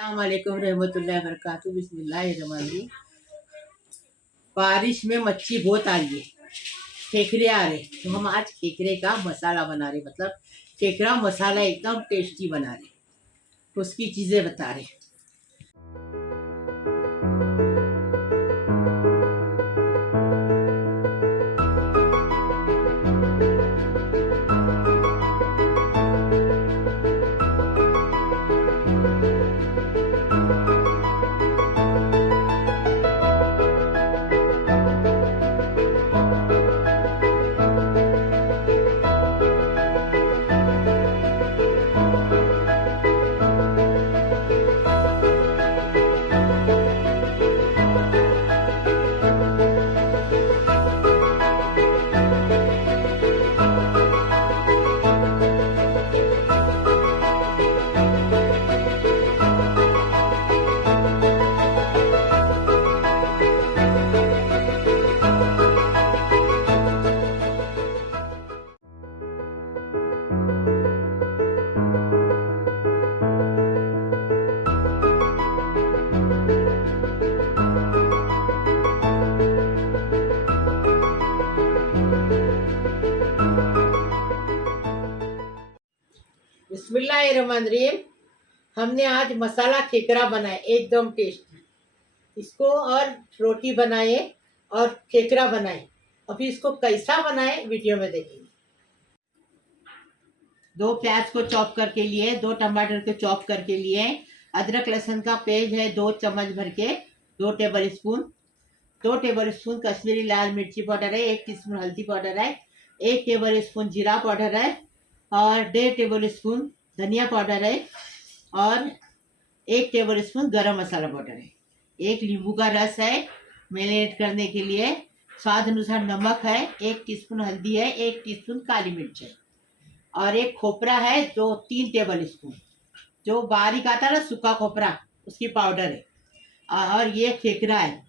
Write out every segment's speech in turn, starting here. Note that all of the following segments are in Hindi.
अस्सलामुअलैकुम रहमतुल्लाहि व बरकातुहू। बिस्मिल्लाहिर्रहमानिर्रहीम। बारिश में मच्छी बहुत आ रही है, खेकरे आ रहे, तो हम आज खेकरे का मसाला बना रहे, मतलब खेकरा मसाला एकदम टेस्टी बना रहे, उसकी चीज़ें बता रहे। बिस्मिल्लाहिर्रहमानिर्रहीम। हमने आज मसाला खेकरा बनाए, एकदम टेस्टी। इसको और रोटी बनाए और खेकरा बनाए। अभी इसको कैसा बनाए वीडियो में देखेंगे। 2 प्याज को चॉप करके लिए, 2 टमाटर को चॉप करके लिए, अदरक लहसुन का पेस्ट है 2 चम्मच भर के, 2 tablespoon, 2 tablespoon Kashmiri लाल मिर्ची पाउडर है, 1 टीस्पून हल्दी पाउडर है, 1 टेबल स्पून जीरा पाउडर है और 1.5 टेबल स्पून धनिया पाउडर है और 1 टेबल स्पून गरम मसाला पाउडर है। 1 नींबू का रस है मैरिनेट करने के लिए, स्वाद अनुसार नमक है, 1 टीस्पून हल्दी है, 1 टीस्पून काली मिर्च है और 1 खोपरा है जो 3 टेबल स्पून, जो बारीक आता है ना सूखा खोपरा, उसकी पाउडर है। और ये खेकरा है,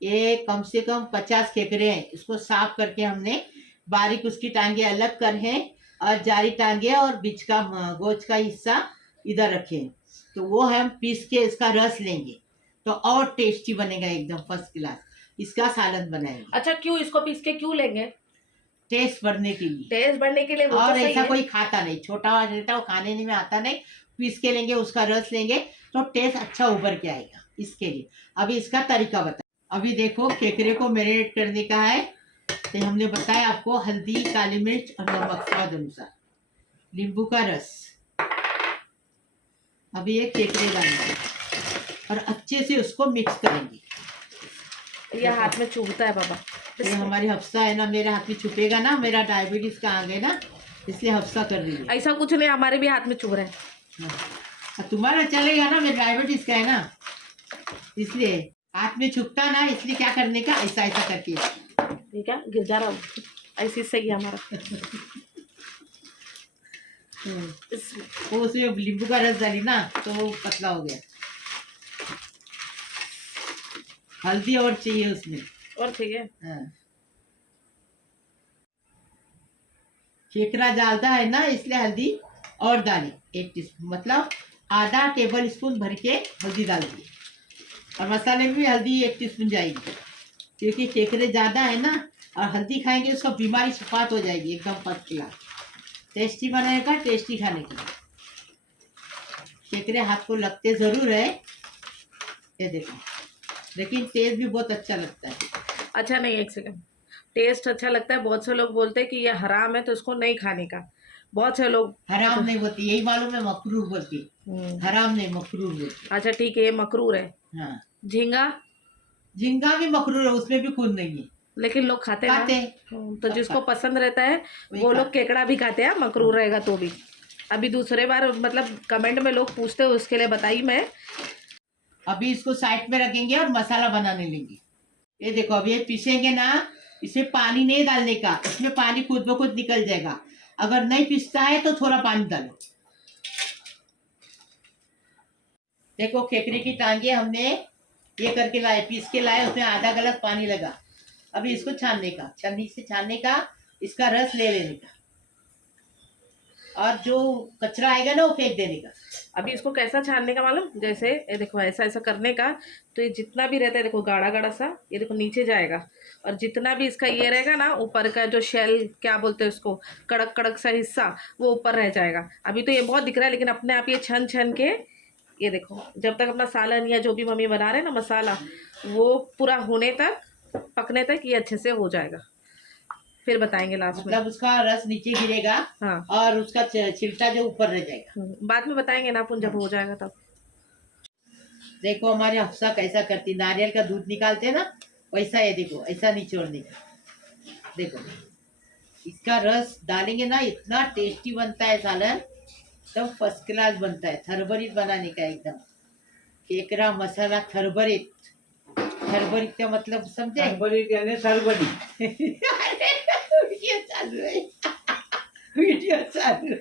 ये कम से कम 50 खेकरे हैं। इसको साफ करके हमने बारीक उसकी टांगे अलग कर हैं और जारी टांगे और बीच का गोच का हिस्सा इधर रखें, तो वो हम पीस के इसका रस लेंगे तो और टेस्टी बनेगा, एकदम फर्स्ट क्लास। इसका सालन बनाएंगे। अच्छा, क्यों इसको पीस के क्यों लेंगे? टेस्ट बढ़ने के लिए। टेस्ट बढ़ने के लिए। वो और तो ऐसा कोई खाता नहीं, छोटा रहता वो खाने में आता नहीं, पीस के लेंगे, उसका रस लेंगे तो टेस्ट अच्छा उभर के आएगा, इसके लिए। अभी इसका तरीका बता। अभी देखो खेकरे को मैरिनेट करने का है, तो हमने बताया आपको हल्दी, काली मिर्च और नमक स्वाद अनुसार, नींबू का रस। अभी ये खेकरे डालेंगे और अच्छे से उसको मिक्स करेंगे। ये हाथ में चुभता है बाबा। ये हमारी हफ्सा है ना, मेरे हाथ में छुपेगा ना, मेरा डायबिटीज का आ गए ना, इसलिए हफ्सा कर रही है। ऐसा कुछ नहीं, हमारे भी हाथ में चुभ रहे हैं। हाँ। तुम्हारा चलेगा ना, मेरा डायबिटीज का है ना, इसलिए हाथ में छुपता ना, इसलिए क्या करने का, ऐसा ऐसा करके। ठीक है, गिर जा रहा हूँ, ऐसे सही है हमारा। वो उसमें नींबू का रस डाली ना तो वो पतला हो गया। हल्दी और चाहिए उसमें, और चाहिए। हाँ। खेकरा डालता है ना, इसलिए हल्दी और डाली 1 टीस्पून, मतलब आधा टेबल स्पून भर के हल्दी डाल दी। और मसाले में भी हल्दी 1 टीस्पून जाएगी, क्योंकि खेकरे ज़्यादा है ना, और हल्दी खाएंगे उसको बीमारी शुफात हो जाएगी, एकदम फर्स्ट क्लास टेस्टी बनेगा, टेस्टी खाने के लिए। खेकरे हाथ को लगते ज़रूर है, ये देखो, लेकिन टेस्ट भी बहुत अच्छा लगता है। अच्छा नहीं, एक सेकंड, टेस्ट अच्छा लगता है। बहुत से लोग बोलते हैं कि ये हराम है तो इसको नहीं खाने का। बहुत से लोग हराम नहीं बोलती, यही मालूम है, मकरूर बोलती, हराम नहीं मकरूर बोलती। अच्छा ठीक है, ये मकरूर है। हाँ। झींगा, झींगा भी मकरूर है, उसमें भी खून नहीं है, लेकिन लोग खाते हैं। तो जिसको पसंद रहता है वो लोग केकड़ा भी खाते हैं, मकरूर रहेगा तो भी। अभी दूसरे बार मतलब कमेंट में लोग पूछते हैं, उसके लिए बताई मैं। अभी इसको साइड में रखेंगे और मसाला बनाने लेंगे। ये देखो, अभी ये पीसेंगे ना, इसमें पानी नहीं डालने का, इसमें पानी खुद ब खुद निकल जाएगा। अगर नहीं पीसता है तो थोड़ा पानी डालो। देखो खेकरे की टांगे हमने ये करके लाए, पीस के लाए, उसमें आधा गिलास पानी लगा। अभी इसको छानने का, छन्नी से छानने का, इसका रस ले लेने का और जो कचरा आएगा ना वो फेंक देने का। अभी इसको कैसा छानने का मालूम, जैसे ये देखो ऐसा ऐसा करने का, तो ये जितना भी रहता है देखो गाढ़ा गाढ़ा सा, ये देखो नीचे जाएगा, और जितना भी इसका ये रहेगा ना ऊपर का जो शेल क्या बोलते हैं उसको, कड़क कड़क सा हिस्सा, वो ऊपर रह जाएगा। अभी तो ये बहुत दिख रहा है, लेकिन अपने आप ये छन छन के, ये देखो जब तक अपना सालन या जो भी मम्मी बना रहे हैं ना मसाला, वो पूरा होने तक, पकने तक ये अच्छे से हो जाएगा, फिर बताएंगे लास्ट में। मतलब उसका रस नीचे गिरेगा। हाँ। और उसका छिलका जो ऊपर रह जाएगा। बाद में बताएंगे ना अपन जब हो जाएगा तब। देखो हमारे हफ्सा कैसा करती, नारियल का दूध निकालते हैं ना, वैसा ये देखो ऐसा निचोड़ने का। देखो इसका रस डालेंगे ना, इतना टेस्टी बनता है सालन, तब फर्स्ट क्लास बनता है। थरबरीत बनाने का एकदम, केकरा मसाला थरबरीत। थरबरीत का मतलब समझे? सरबरीत यानी सरबरी। वीडियो चालू है। वीडियो चालू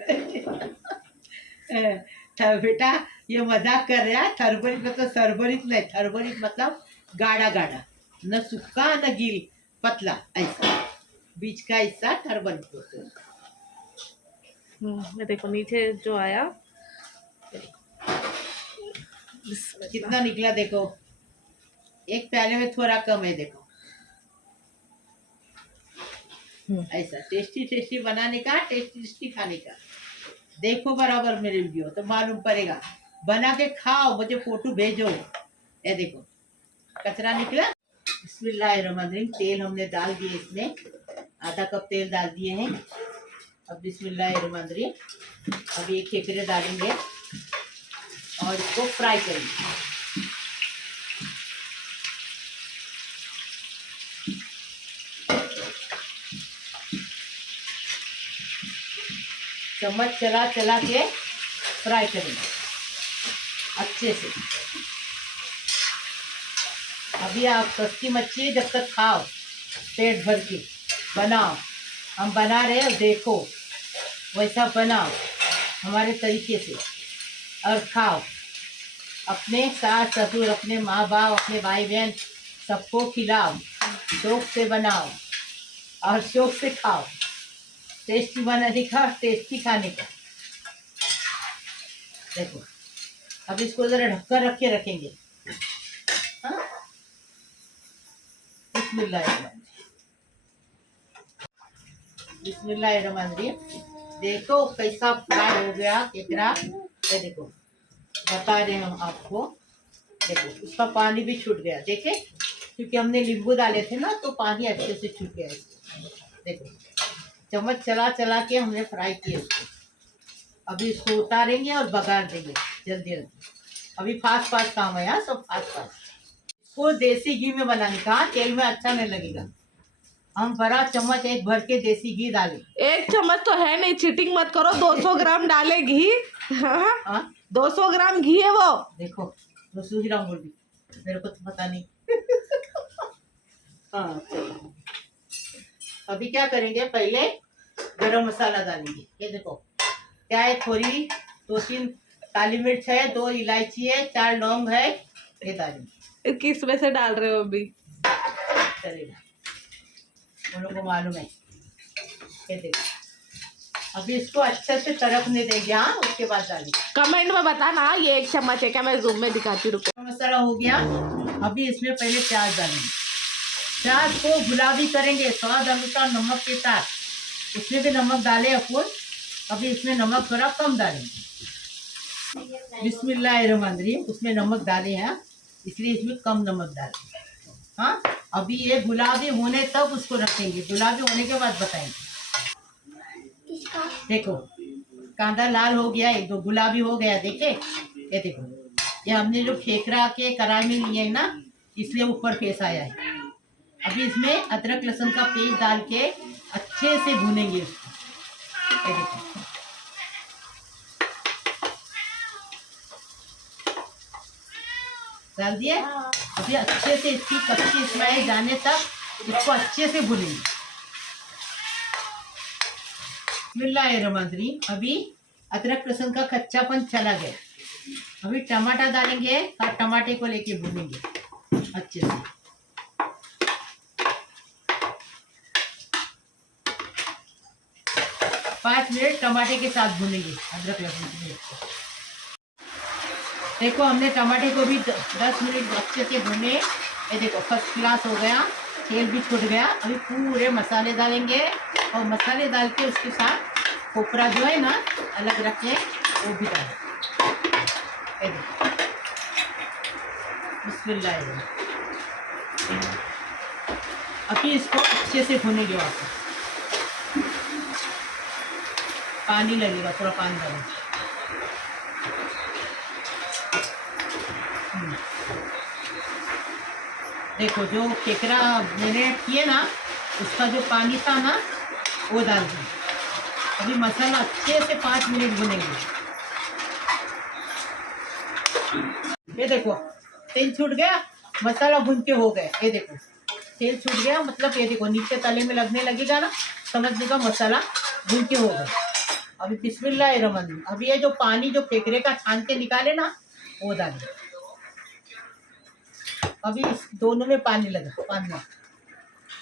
है। बेटा ये मजाक कर रहा है। थरबरीत मतलब सरबरीत नहीं, थरबरीत मतलब गाढ़ा गाढ़ा, न सूखा न गिल, पतला, ऐसा बीच का हिस्सा थरबरीत होता है। ये देखो नीचे जो आया कितना निकला देखो, एक प्याले में थोड़ा कम है देखो। ऐसा टेस्टी टेस्टी बनाने का, टेस्टी टेस्टी खाने का। देखो बराबर मेरे वीडियो तो मालूम पड़ेगा, बना के खाओ, मुझे फोटो भेजो। ये देखो कचरा निकला। बिस्मिल्लाहिर्रहमानिर्रहीम। तेल हमने डाल दिए, इसमें आधा कप तेल डाल दिए हैं। अब बिस्मिल्लाहिर्रहमानिर्रहीम, अब ये केकरे डालेंगे और इसको फ्राई करेंगे। चम्मच चला चला के फ्राई करेंगे अच्छे से। अभी आप सस्ती मच्छी जब तक खाओ, पेट भर के बनाओ। हम बना रहे हो, देखो वैसा बनाओ हमारे तरीके से और खाओ। अपने सास ससुर, अपने माँ बाप, अपने भाई बहन सबको खिलाओ। शौक से बनाओ और शौक से खाओ। टेस्टी बनाने का, टेस्टी खाने का। देखो अब इसको जरा ढककर रख के रखेंगे। हाँ? बिस्मिल्लाहिर्रहमानिर्रहीम। देखो कैसा फ्राई हो गया केकड़ा। ये देखो बता रहे हम आपको, देखो उसका पानी भी छूट गया, देखे, क्योंकि हमने नींबू डाले थे ना, तो पानी अच्छे से छूट गया इसको। देखो चम्मच चला चला के हमने फ्राई किया इसको। अभी इसको उतारेंगे और बघार देंगे जल्दी जल्दी। अभी फास्ट फास्ट काम है, यहाँ सब फास्ट फास्ट। इसको देसी घी में बनाने का, तेल में अच्छा नहीं लगेगा। हम बड़ा चम्मच एक भर के देसी घी डाले। 1 चम्मच तो है नहीं, चीटिंग मत करो। 200 ग्राम डाले घी। हाँ 200 ग्राम घी है वो। देखो 200 ग्राम बोल दी, मेरे को तो पता नहीं। हाँ अभी क्या करेंगे, पहले गरम मसाला डालेंगे। ये देखो क्या है, थोड़ी 2-3 काली मिर्च है, 2 इलायची है, 4 लौंग है, ये डालेंगे। किस में से डाल रहे हो अभी? चलेगा, उन लोगों को मालूम है। ये देखो अभी इसको अच्छे से तड़कने देंगे। हाँ उसके बाद डालेंगे। कमेंट में बताना ये 1 चम्मच है क्या, मैं जूम में दिखाती हूँ। मसाला हो गया। अभी इसमें पहले प्याज डालेंगे। प्याज को गुलाबी करेंगे स्वाद अनुसार नमक के साथ। उसमें भी नमक डाले अपन, अभी इसमें नमक थोड़ा कम डालेंगे। बिस्मिल्लाहिर्रहमानिर्रहीम। उसमें नमक डाले हैं इसलिए इसमें कम नमक डालेंगे। हाँ अभी ये गुलाबी होने तक उसको रखेंगे, गुलाबी होने के बाद बताएंगे। देखो कांदा लाल हो गया, एक दो गुलाबी हो गया, देखे। ये देखो ये हमने जो खेकरा के कढ़ाई में लिए है ना, इसलिए ऊपर फेस आया है। अभी इसमें अदरक लहसुन का पेस्ट डाल के अच्छे से भूनेंगे इसको। ये देखो डाल दिए। अभी अच्छे से इसकी कच्ची स्मेल जाने तक इसको अच्छे से भूनेंगे। बिस्मिल्लाहिर्रहमानिर्रहीम। अभी अदरक लहसुन का कच्चापन चला गया। अभी टमाटर डालेंगे और टमाटे को लेके भूनेंगे अच्छे से। पाँच मिनट टमाटे के साथ भूनेंगे अदरक लहसुन के मिर्च को। देखो हमने टमाटर को भी 10 मिनट अच्छे से भुने। ये देखो फर्स्ट क्लास हो गया, तेल भी छूट गया। अभी पूरे मसाले डालेंगे और मसाले डाल के उसके साथ खोपरा जो है ना अलग रखे वो भी डालें। ये देखो बिस्मिल्लाह। अभी इसको अच्छे से भुनेंगे। वापस पानी लगेगा, थोड़ा पानी डालेंगे। देखो जो केकड़ा मैंने किए ना उसका जो पानी था ना वो डाल दिया। अभी मसाला अच्छे से 5 मिनट भुनेंगे। ये देखो तेल छूट गया, मसाला भुन के हो गया। ये देखो तेल छूट गया, मतलब ये देखो नीचे तले में लगने लगेगा ना, समझने का मसाला भुन के हो गया। अभी बिस्मिल्लाहिर्रहमानिर्रहीम। अभी ये जो पानी जो केकड़े का छान के निकाले ना वो डालें। अभी इस दोनों में पानी लगा, पानी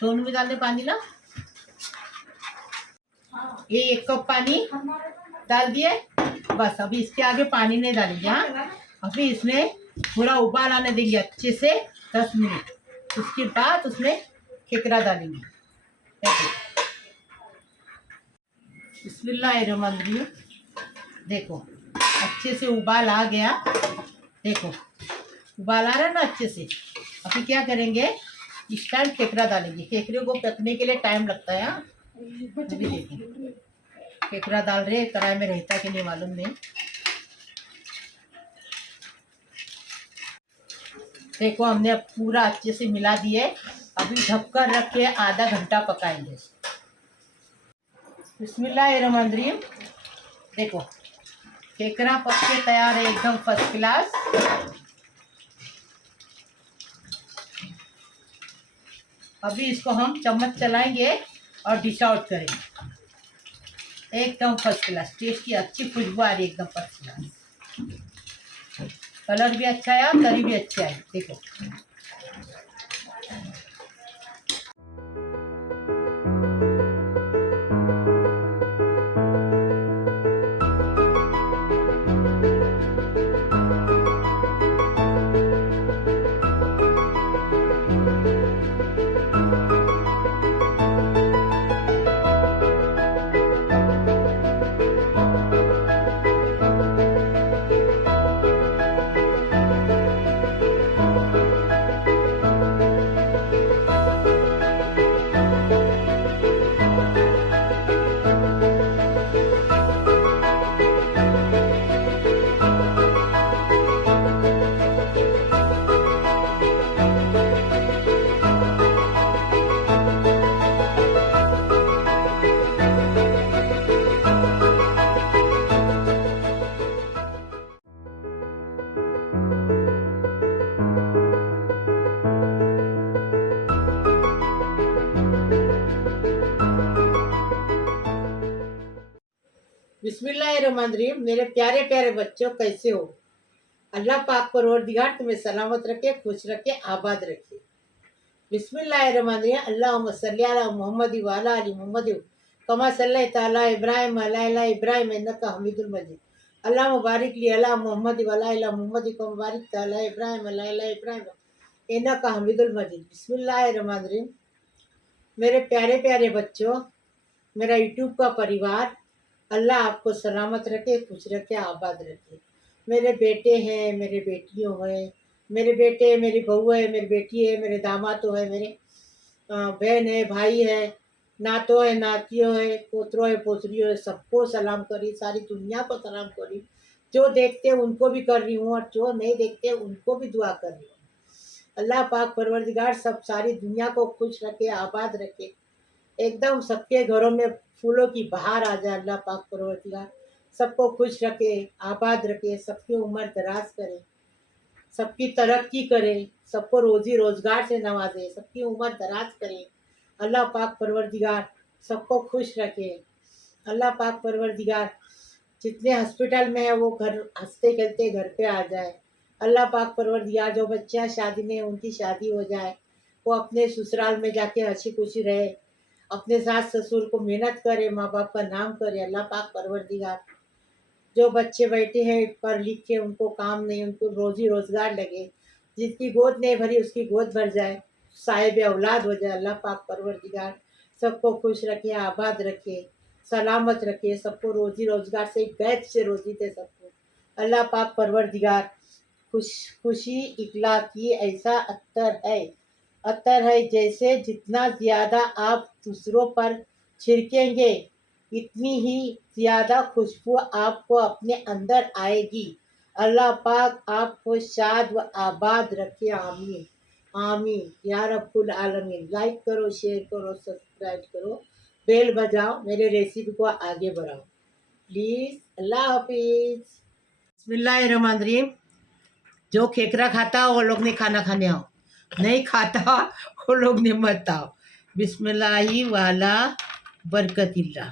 दोनों में डालने पानी ना। ये 1 कप पानी डाल दिए बस। अभी इसके आगे पानी नहीं डालेंगे। हाँ, अभी इसमें पूरा उबाल आने देंगे अच्छे से 10 मिनट। उसके बाद उसमें केकड़ा डालेंगे। बिस्मिल्लाहिर्रहमानिर्रहीम। देखो अच्छे से उबाल आ गया। देखो उबाल आ रहा है ना अच्छे से। अभी क्या करेंगे, इस टाइम केकड़ा डालेंगे। केकड़े को पकने के लिए टाइम लगता है। अभी देखो केकड़ा डाल रहे, कढ़ाई में रहता कि नहीं मालूम नहीं। देखो हमने अब पूरा अच्छे से मिला दिए। अभी ढककर रख के आधा घंटा पकाएंगे। बिस्मिल्लाहिर्रहमानिर्रहीम। देखो केकड़ा पक के तैयार है, एकदम फर्स्ट क्लास। अभी इसको हम चम्मच चलाएंगे और डिश आउट करेंगे। एकदम फर्स्ट क्लास टेस्टी, अच्छी खुशबू आ रही है, एकदम फर्स्ट क्लास। कलर भी अच्छा है और तरी भी अच्छा है। देखो बिस्मिल्लाहिर्रहमानिर्रहीम। मेरे प्यारे प्यारे बच्चों, कैसे हो? अल्लाह पाक परवरदिगार तुम्हें सलामत रखे, खुश रखे, आबाद रखे। बिस्मिल्लाहिर्रहमानिर्रहीम। अल्लाहुम्मा सल्ली अला मुहम्मद व अला आलि मुहम्मद कमा सल्लैता अला इब्राहिम व अला इब्राहिम इन्नका हमीदुल मजीद। अल्लाहुम्मा बारिक ली अला मुहम्मद व अला मुहम्मद कमा बारकता अला इब्राहिम व अला इब्राहिम इन्नका हमीदुल मजीद। बिस्मिल्लाहिर्रहमानिर्रहीम। मेरे प्यारे प्यारे बच्चों, मेरा यूट्यूब का परिवार, अल्लाह आपको सलामत रखे, खुश रखे, आबाद रखे। मेरे बेटे हैं, मेरे बेटियों हैं, मेरे बेटे, मेरी बहू है, मेरी बेटी है, मेरे दामादो है, मेरे बहन है, भाई है, नातो है, नातियों है, पोतरों है, पोतरियों है। सबको सलाम करी, सारी दुनिया को सलाम करी। जो देखते हैं उनको भी कर रही हूँ और जो नहीं देखते उनको भी दुआ कर रही हूँ। अल्लाह पाक परवरदिगार सब सारी दुनिया को खुश रखे, आबाद रखे। एकदम सबके घरों में फूलों की बहार आ जाए। अल्लाह पाक परवरदिगार सबको खुश रखे, आबाद रखे, सबकी उम्र दराज करे, सबकी तरक्की करे, सबको रोजी रोजगार से नवाजे, सबकी उम्र दराज करे। अल्लाह पाक परवरदिगार सबको खुश रखे। अल्लाह पाक परवरदिगार जितने हॉस्पिटल में है वो घर हंसते खेलते घर पे आ जाए। अल्लाह पाक परवरदिगार जो बच्चियाँ शादी में उनकी शादी हो जाए, वो अपने ससुराल में जाके हंसी खुशी रहे, अपने सास ससुर को मेहनत करे, माँ बाप का नाम करे। अल्लाह पाक परवरदिगार जो बच्चे बैठे हैं पढ़ लिख के, उनको काम नहीं, उनको रोजी रोजगार लगे, जिसकी गोद नहीं भरी उसकी गोद भर जाए, साहिब औलाद हो जाए। अल्लाह पाक परवरदिगार सबको खुश रखे, आबाद रखे, सलामत रखे, सबको रोजी रोजगार से गैस से रोजी दे सबको। अल्लाह पाक परवरदिगार खुशी इखलाकी ऐसा अत्तर है जैसे जितना ज़्यादा आप दूसरों पर छिड़केंगे इतनी ही ज़्यादा खुशबू आपको अपने अंदर आएगी। अल्लाह पाक आपको शाद व आबाद रखे। आमीन आमीन या रब्बुल आलमीन। लाइक करो, शेयर करो, सब्सक्राइब करो, बेल बजाओ, मेरे रेसिपी को आगे बढ़ाओ प्लीज़। अल्लाह हाफिज़। बिस्मिल्लाहिर्रहमानिर्रहीम। जो खेकरा खाता वो लोग ने खाना खाने आओ, नहीं खाता वो लोग ने मत आओ। बिस्मिल्लाही वाला बरकतिल्ला।